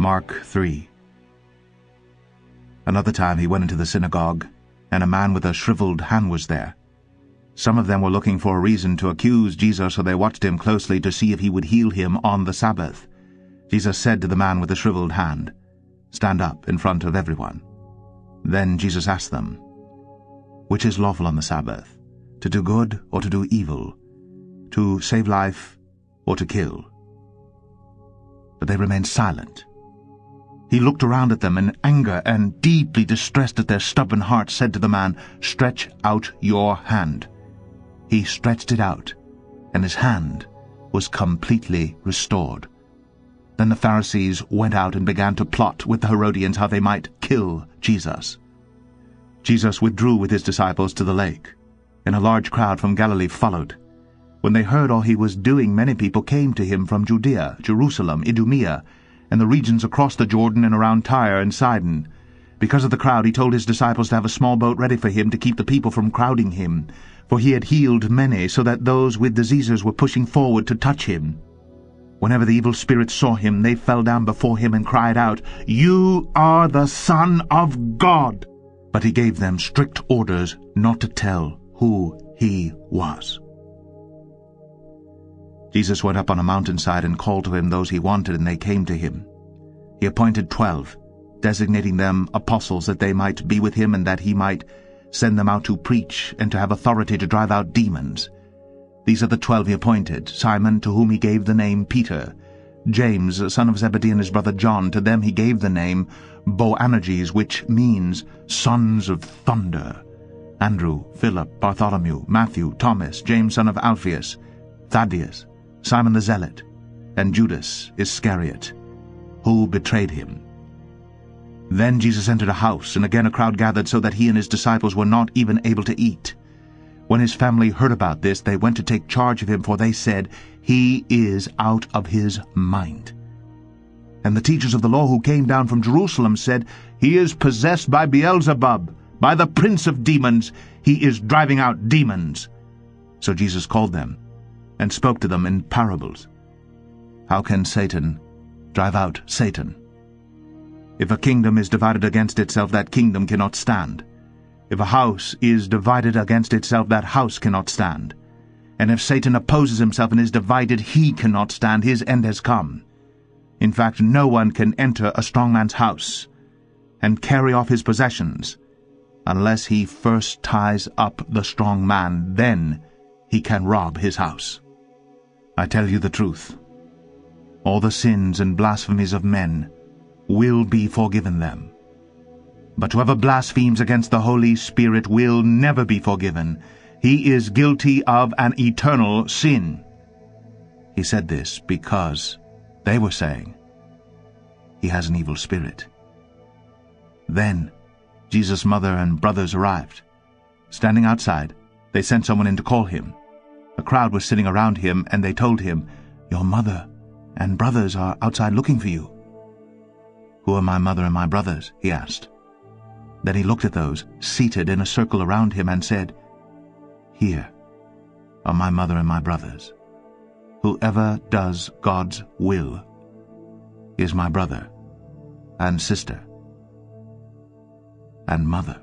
Mark 3. Another time he went into the synagogue, and a man with a shriveled hand was there. Some of them were looking for a reason to accuse Jesus, so they watched him closely to see if he would heal him on the Sabbath. Jesus said to the man with the shriveled hand, "Stand up in front of everyone." Then Jesus asked them, "Which is lawful on the Sabbath, to do good or to do evil, to save life or to kill?" But they remained silent. He looked around at them in anger and, deeply distressed at their stubborn hearts, said to the man, "Stretch out your hand." He stretched it out, and his hand was completely restored. Then the Pharisees went out and began to plot with the Herodians how they might kill Jesus. Jesus withdrew with his disciples to the lake, and a large crowd from Galilee followed. When they heard all he was doing, many people came to him from Judea, Jerusalem, Idumea, and the regions across the Jordan and around Tyre and Sidon. Because of the crowd, he told his disciples to have a small boat ready for him to keep the people from crowding him, for he had healed many, so that those with diseases were pushing forward to touch him. Whenever the evil spirits saw him, they fell down before him and cried out, "You are the Son of God!" But he gave them strict orders not to tell who he was. Jesus went up on a mountainside and called to him those he wanted, and they came to him. He appointed 12, designating them apostles, that they might be with him and that he might send them out to preach and to have authority to drive out demons. These are the 12 he appointed: Simon, to whom he gave the name Peter; James, son of Zebedee, and his brother John. To them he gave the name Boanerges, which means sons of thunder; Andrew, Philip, Bartholomew, Matthew, Thomas, James, son of Alphaeus, Thaddeus, Simon the Zealot, and Judas Iscariot, who betrayed him. Then Jesus entered a house, and again a crowd gathered, so that he and his disciples were not even able to eat. When his family heard about this, they went to take charge of him, for they said, "He is out of his mind." And the teachers of the law who came down from Jerusalem said, "He is possessed by Beelzebub, by the prince of demons. He is driving out demons." So Jesus called them and spoke to them in parables. "How can Satan drive out Satan? If a kingdom is divided against itself, that kingdom cannot stand. If a house is divided against itself, that house cannot stand. And if Satan opposes himself and is divided, he cannot stand. His end has come. In fact, no one can enter a strong man's house and carry off his possessions unless he first ties up the strong man. Then he can rob his house. I tell you the truth. All the sins and blasphemies of men will be forgiven them. But whoever blasphemes against the Holy Spirit will never be forgiven. He is guilty of an eternal sin." He said this because they were saying, "He has an evil spirit." Then Jesus' mother and brothers arrived. Standing outside, they sent someone in to call him. A crowd was sitting around him, and they told him, "Your mother and brothers are outside looking for you." "Who are my mother and my brothers?" he asked. Then he looked at those seated in a circle around him and said, "Here are my mother and my brothers. Whoever does God's will is my brother and sister and mother."